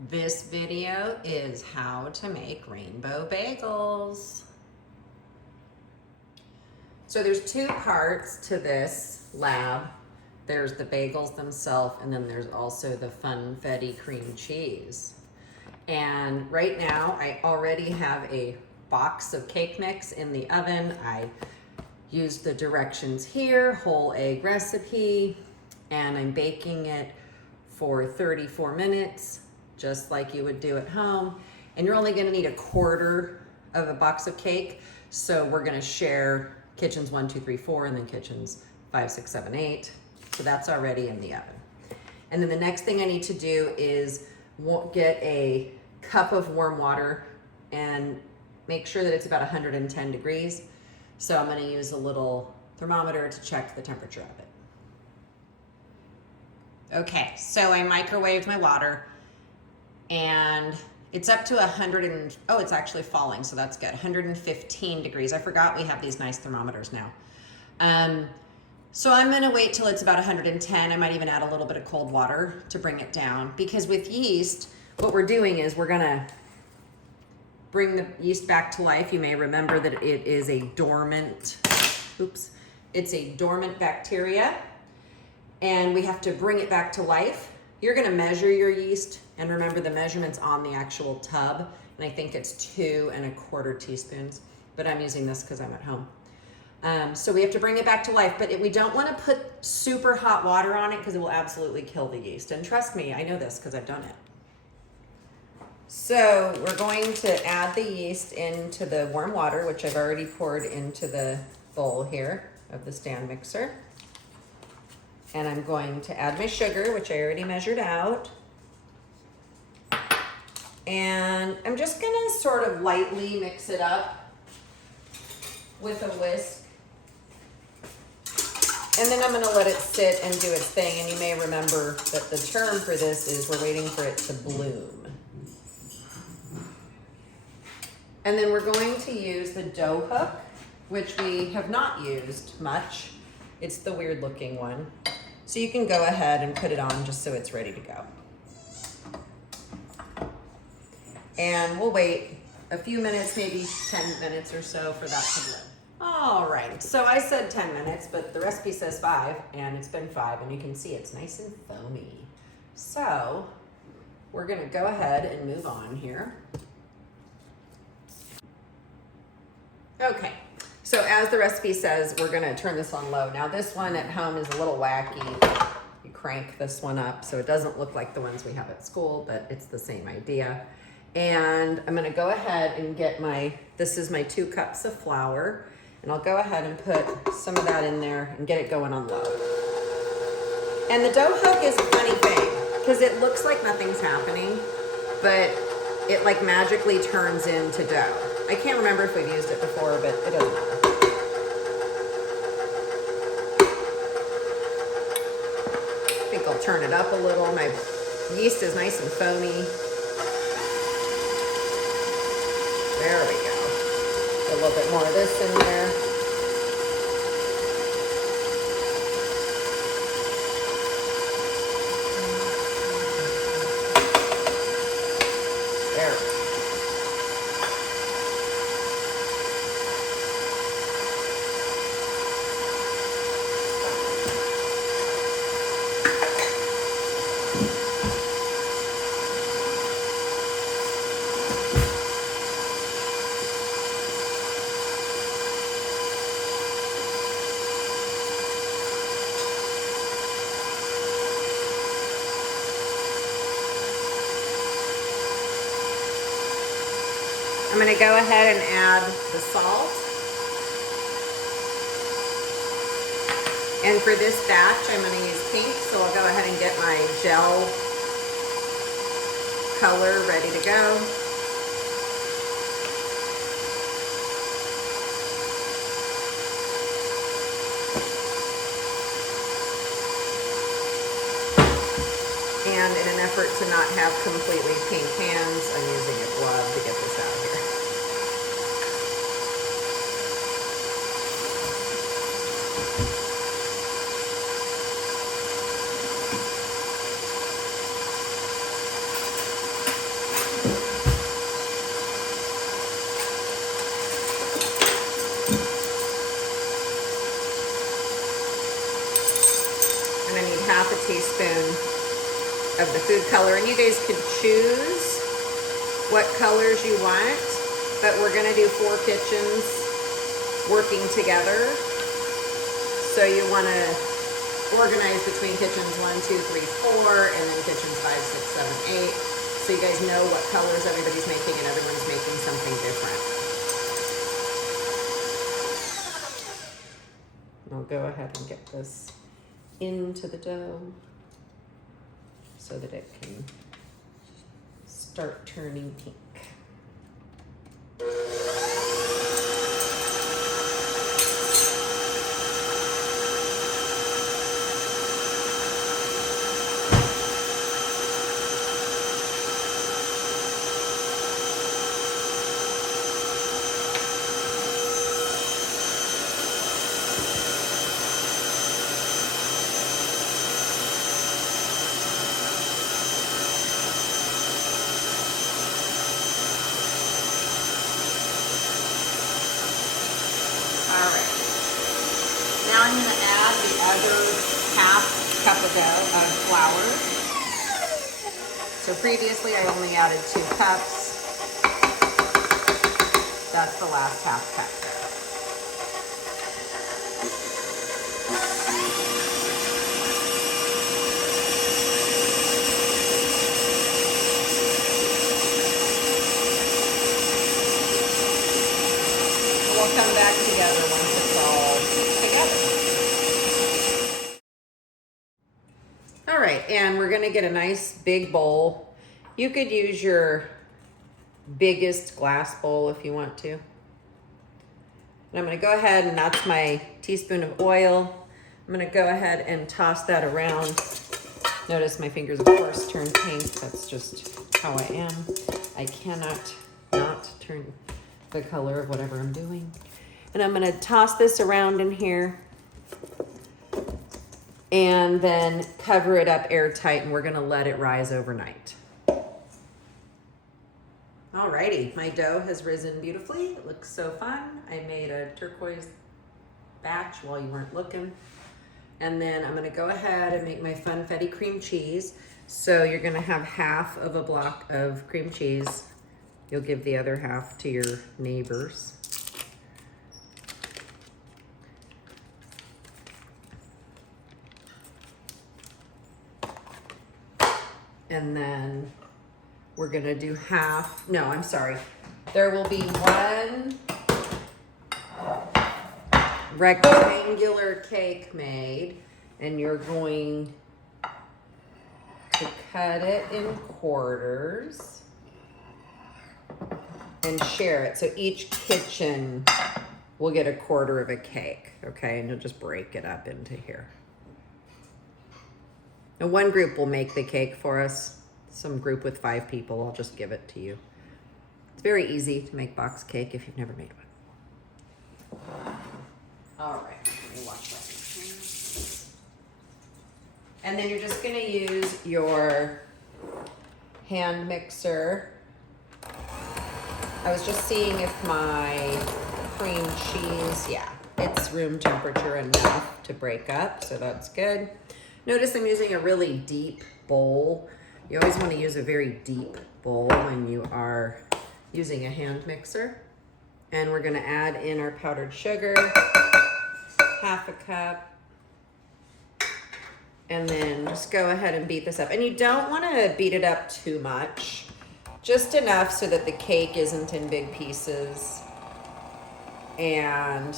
This video is how to make rainbow bagels. So there's two parts to this lab. There's the bagels themselves, and then there's also the funfetti cream cheese. And right now I already have a box of cake mix in the oven. I used the directions here, whole egg recipe, and I'm baking it for 34 minutes, just like you would do at home. And you're only gonna need a quarter of a box of cake. So we're gonna share kitchens 1, 2, 3, 4, and then kitchens 5, 6, 7, 8. So that's already in the oven. And then the next thing I need to do is get a cup of warm water and make sure that it's about 110 degrees. So I'm gonna use a little thermometer to check the temperature of it. Okay, so I microwaved my water and it's up to 100 oh, it's actually falling, so that's good. 115 degrees. I forgot we have these nice thermometers now. So I'm gonna wait till it's about 110. I might even add a little bit of cold water to bring it down, because with yeast, what we're doing is we're gonna bring the yeast back to life. You may remember that it is a dormant, it's a dormant bacteria, and we have to bring it back to life. You're gonna measure your yeast, and remember the measurement's on the actual tub, and I think it's 2 1/4 teaspoons, but I'm using this because I'm at home. So we have to bring it back to life, but we don't wanna put super hot water on it because it will absolutely kill the yeast. And trust me, I know this because I've done it. So we're going to add the yeast into the warm water, which I've already poured into the bowl here of the stand mixer. And I'm going to add my sugar, which I already measured out. And I'm just gonna sort of lightly mix it up with a whisk. And then I'm gonna let it sit and do its thing. And you may remember that the term for this is we're waiting for it to bloom. And then we're going to use the dough hook, which we have not used much. It's the weird looking one. So you can go ahead and put it on just so it's ready to go. And we'll wait a few minutes, maybe 10 minutes or so for that to bloom. All right, so I said 10 minutes, but the recipe says 5, and it's been 5, and you can see it's nice and foamy. So we're gonna go ahead and move on here. Okay, so as the recipe says, we're gonna turn this on low. Now this one at home is a little wacky. You crank this one up so it doesn't look like the ones we have at school, but it's the same idea. And I'm gonna go ahead and get this is my 2 cups of flour, and I'll go ahead and put some of that in there and get it going on low. And the dough hook is a funny thing, because it looks like nothing's happening, but it like magically turns into dough. I can't remember if we've used it before, but it doesn't matter. I think I'll turn it up a little. My yeast is nice and foamy. There we go. Put a little bit more of this in there. There we go. I'm gonna go ahead and add the salt. And for this batch, I'm gonna use pink, so I'll go ahead and get my gel color ready to go. And in an effort to not have completely pink hands, I'm using a glove to get this out of here. teaspoon of the food color. And you guys could choose what colors you want, but we're gonna do 4 kitchens working together. So you wanna organize between kitchens 1, 2, 3, 4, and then kitchens 5, 6, 7, 8. So you guys know what colors everybody's making and everyone's making something different. I'll go ahead and get this into the dough so that it can start turning pink. Now I'm going to add the other half cup of dough of flour. So previously I only added 2 cups. That's the last half cup. We'll come back together once it's all together. All right, and we're gonna get a nice big bowl. You could use your biggest glass bowl if you want to. And I'm gonna go ahead, and that's my teaspoon of oil. I'm gonna go ahead and toss that around. Notice my fingers, of course, turn pink. That's just how I am. I cannot not turn the color of whatever I'm doing. And I'm gonna toss this around in here and then cover it up airtight, and we're gonna let it rise overnight. Alrighty, my dough has risen beautifully. It looks so fun. I made a turquoise batch while you weren't looking. And then I'm gonna go ahead and make my funfetti cream cheese. So you're gonna have half of a block of cream cheese. You'll give the other half to your neighbors. And then we're gonna do half, no, I'm sorry. There will be 1 rectangular cake made, and you're going to cut it in quarters and share it. So each kitchen will get a quarter of a cake, okay? And you'll just break it up into here. And one group will make the cake for us. Some group with 5 people, I'll just give it to you. It's very easy to make box cake if you've never made one. All right, let me wash that. And then you're just gonna use your hand mixer. I was just seeing if my cream cheese, yeah, it's room temperature enough to break up, so that's good. Notice I'm using a really deep bowl. You always want to use a very deep bowl when you are using a hand mixer. And we're going to add in our powdered sugar, half a cup. And then just go ahead and beat this up. And you don't want to beat it up too much, just enough so that the cake isn't in big pieces. And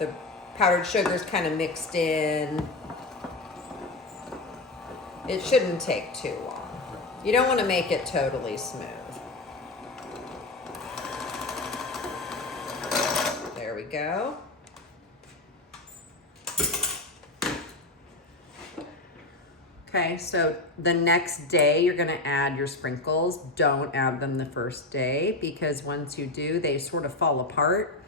the powdered sugar is kind of mixed in. It shouldn't take too long. You don't want to make it totally smooth. There we go. Okay, so the next day you're gonna add your sprinkles. Don't add them the first day, because once you do, they sort of fall apart.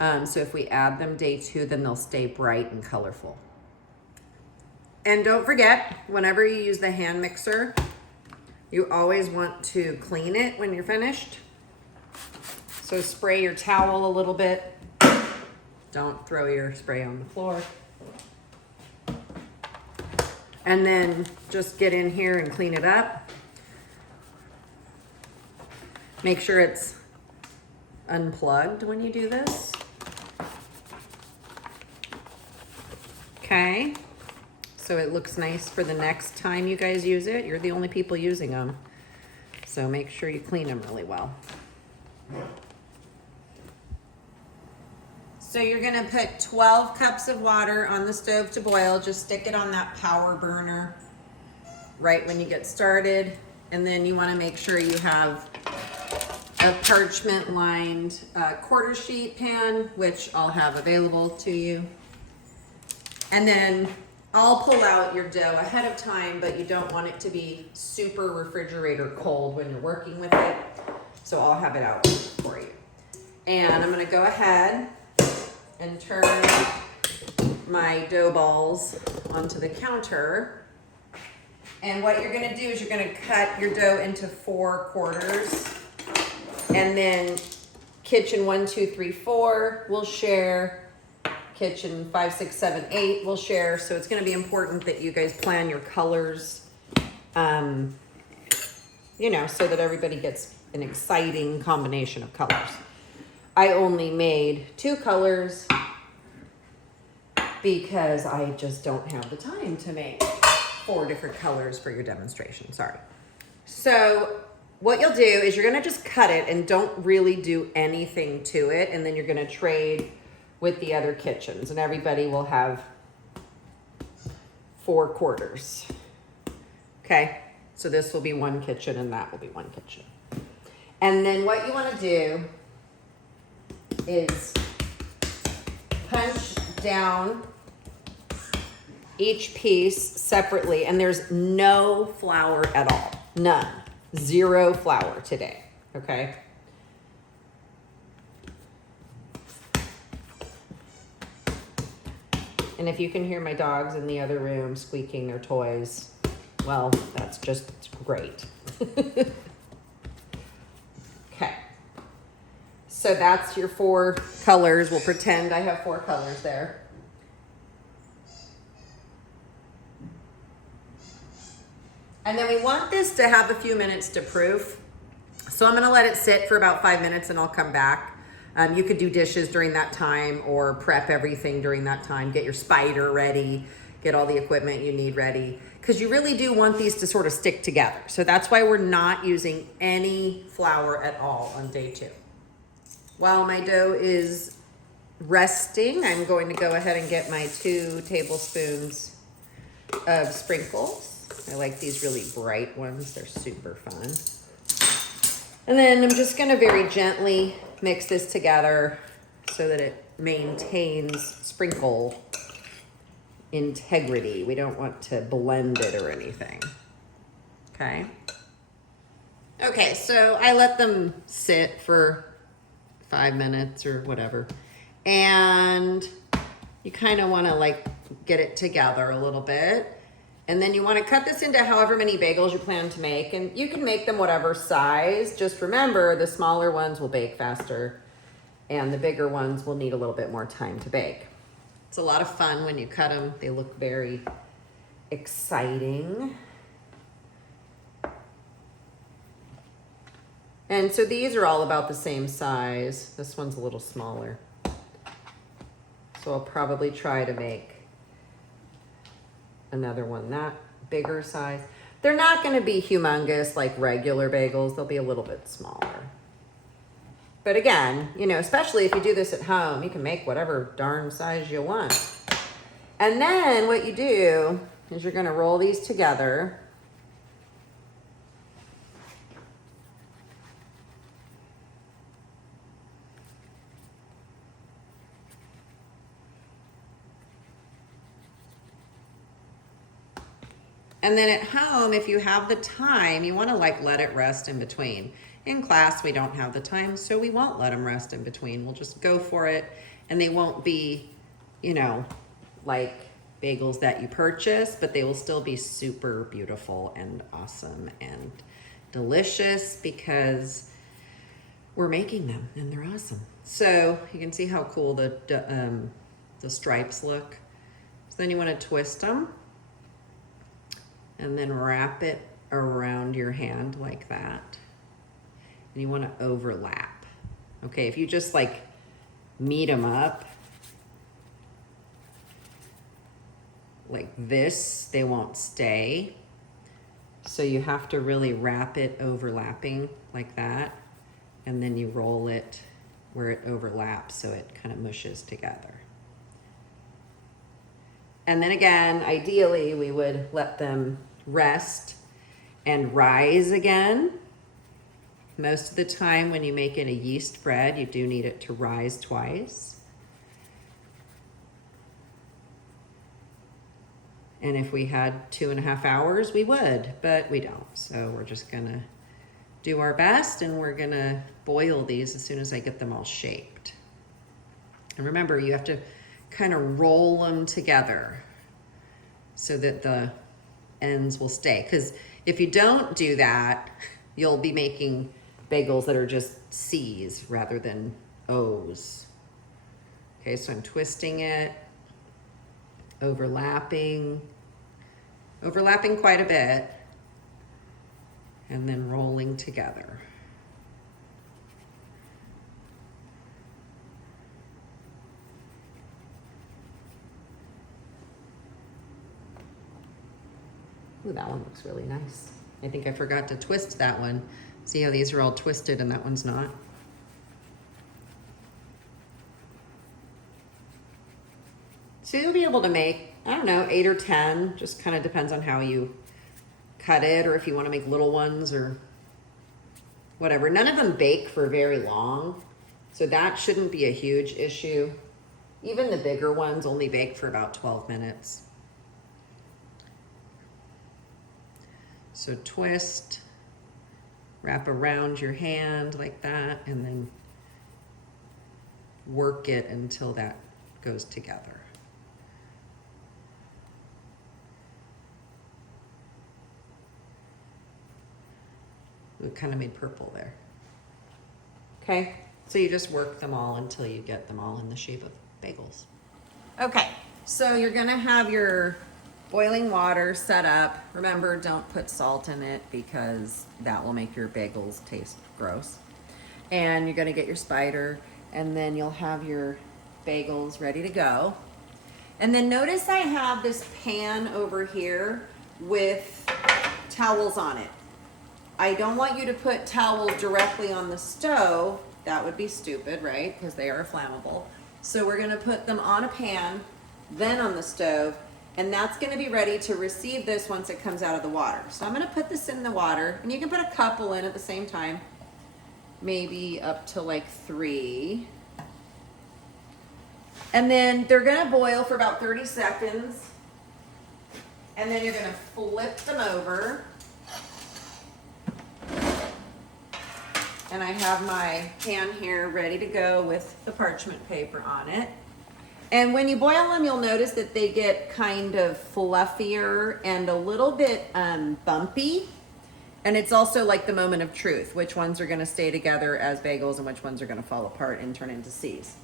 So if we add them day 2, then they'll stay bright and colorful. And don't forget, whenever you use the hand mixer, you always want to clean it when you're finished. So spray your towel a little bit. Don't throw your spray on the floor. And then just get in here and clean it up. Make sure it's unplugged when you do this. Okay, so it looks nice for the next time you guys use it. You're the only people using them. So make sure you clean them really well. So you're gonna put 12 cups of water on the stove to boil. Just stick it on that power burner right when you get started. And then you wanna make sure you have a parchment lined quarter sheet pan, which I'll have available to you. And then I'll pull out your dough ahead of time, but you don't want it to be super refrigerator cold when you're working with it. So I'll have it out for you. And I'm gonna go ahead and turn my dough balls onto the counter. And what you're gonna do is you're gonna cut your dough into 4 quarters. And then kitchen 1, 2, 3, 4 will share. Kitchen 5, 6, 7, 8 will share. So it's gonna be important that you guys plan your colors, you know, so that everybody gets an exciting combination of colors. I only made 2 colors because I just don't have the time to make 4 different colors for your demonstration, sorry. So what you'll do is you're gonna just cut it and don't really do anything to it, and then you're gonna trade with the other kitchens, and everybody will have 4 quarters. Okay, so this will be 1 kitchen and that will be 1 kitchen. And then what you wanna do is punch down each piece separately, and there's no flour at all, none, 0 flour today, okay? And if you can hear my dogs in the other room squeaking their toys, well, that's just great. Okay. So that's your 4 colors. We'll pretend I have 4 colors there. And then we want this to have a few minutes to proof. So I'm gonna let it sit for about 5 minutes and I'll come back. You could do dishes during that time or prep everything during that time. Get your spider ready, get all the equipment you need ready, because you really do want these to sort of stick together. So that's why we're not using any flour at all on day 2. While my dough is resting, I'm going to go ahead and get my 2 tablespoons of sprinkles. I like these really bright ones. They're super fun. And then I'm just gonna very gently mix this together so that it maintains sprinkle integrity. We don't want to blend it or anything, okay? Okay, so I let them sit for 5 minutes or whatever. And you kind of wanna like get it together a little bit. And then you want to cut this into however many bagels you plan to make. And you can make them whatever size. Just remember, the smaller ones will bake faster and the bigger ones will need a little bit more time to bake. It's a lot of fun when you cut them. They look very exciting. And so these are all about the same size. This one's a little smaller. So I'll probably try to make another one that bigger size. They're not going to be humongous like regular bagels. They'll be a little bit smaller. But again, you know, especially if you do this at home, you can make whatever darn size you want. And then what you do is you're going to roll these together. And then at home, if you have the time, you want to like let it rest in between. In class, we don't have the time, so we won't let them rest in between. We'll just go for it, and they won't be, you know, like bagels that you purchase, but they will still be super beautiful and awesome and delicious because we're making them and they're awesome. So you can see how cool the stripes look. So then you want to twist them. and then wrap it around your hand like that. And you want to overlap. Okay, if you just like meet them up like this, they won't stay. So you have to really wrap it overlapping like that, and then you roll it where it overlaps so it kind of mushes together. And then again, ideally we would let them rest and rise again. Most of the time when you make it a yeast bread, you do need it to rise twice. And if we had 2.5 hours, we would, but we don't. So we're just gonna do our best, and we're gonna boil these as soon as I get them all shaped. And remember, you have to kind of roll them together so that the ends will stay. Because if you don't do that, you'll be making bagels that are just C's rather than O's. Okay, so I'm twisting it, overlapping quite a bit, and then rolling together. Ooh, that one looks really nice. I think I forgot to twist that one. See how these are all twisted and that one's not? So you'll be able to make, I don't know, 8 or 10, just kind of depends on how you cut it, or if you want to make little ones or whatever. None of them bake for very long, so that shouldn't be a huge issue. Even the bigger ones only bake for about 12 minutes. So twist, wrap around your hand like that, and then work it until that goes together. It kind of made purple there. Okay, so you just work them all until you get them all in the shape of bagels. Okay, so you're gonna have your boiling water set up. Remember, don't put salt in it because that will make your bagels taste gross. And you're gonna get your spider, and then you'll have your bagels ready to go. And then notice I have this pan over here with towels on it. I don't want you to put towels directly on the stove. That would be stupid, right? Because they are flammable. So we're gonna put them on a pan, then on the stove, and that's gonna be ready to receive this once it comes out of the water. So I'm gonna put this in the water, and you can put a couple in at the same time, maybe up to like 3. And then they're gonna boil for about 30 seconds, and then you're gonna flip them over. And I have my pan here ready to go with the parchment paper on it. And when you boil them, you'll notice that they get kind of fluffier and a little bit bumpy. And it's also like the moment of truth, which ones are gonna stay together as bagels and which ones are gonna fall apart and turn into C's.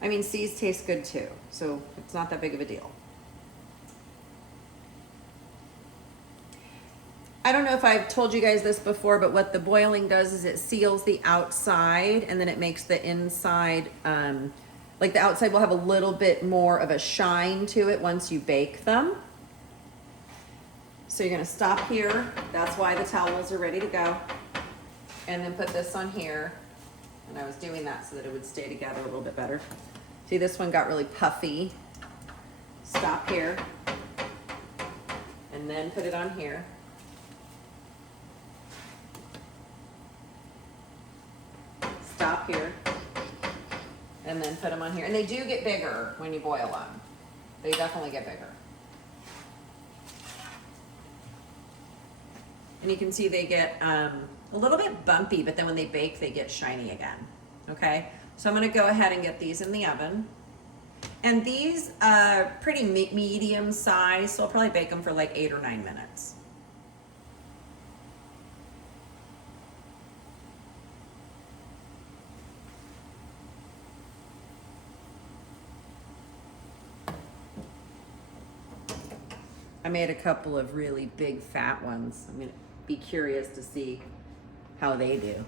I mean, C's taste good too, so it's not that big of a deal. I don't know if I've told you guys this before, but what the boiling does is it seals the outside, and then it makes the inside, like the outside will have a little bit more of a shine to it once you bake them. So you're gonna stop here. That's why the towels are ready to go. And then put this on here. And I was doing that so that it would stay together a little bit better. See, this one got really puffy. Stop here. And then put it on here. Stop here, and then put them on here. And they do get bigger when you boil them. They definitely get bigger. And you can see they get a little bit bumpy, but then when they bake, they get shiny again. Okay, so I'm gonna go ahead and get these in the oven. And these are pretty medium size, so I'll probably bake them for like 8 or 9 minutes. I made a couple of really big fat ones. I'm gonna be curious to see how they do.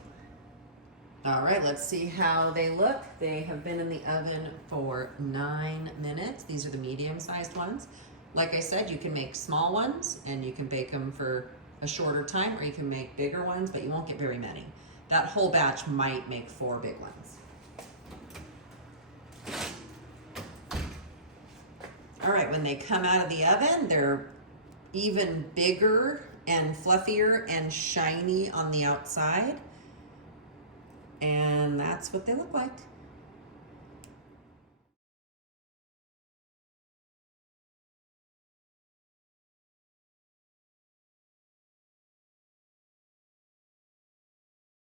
All right, let's see how they look. They have been in the oven for 9 minutes. These are the medium-sized ones. Like I said, you can make small ones and you can bake them for a shorter time, or you can make bigger ones, but you won't get very many. That whole batch might make 4 big ones. All right, when they come out of the oven, they're even bigger and fluffier and shiny on the outside. And that's what they look like.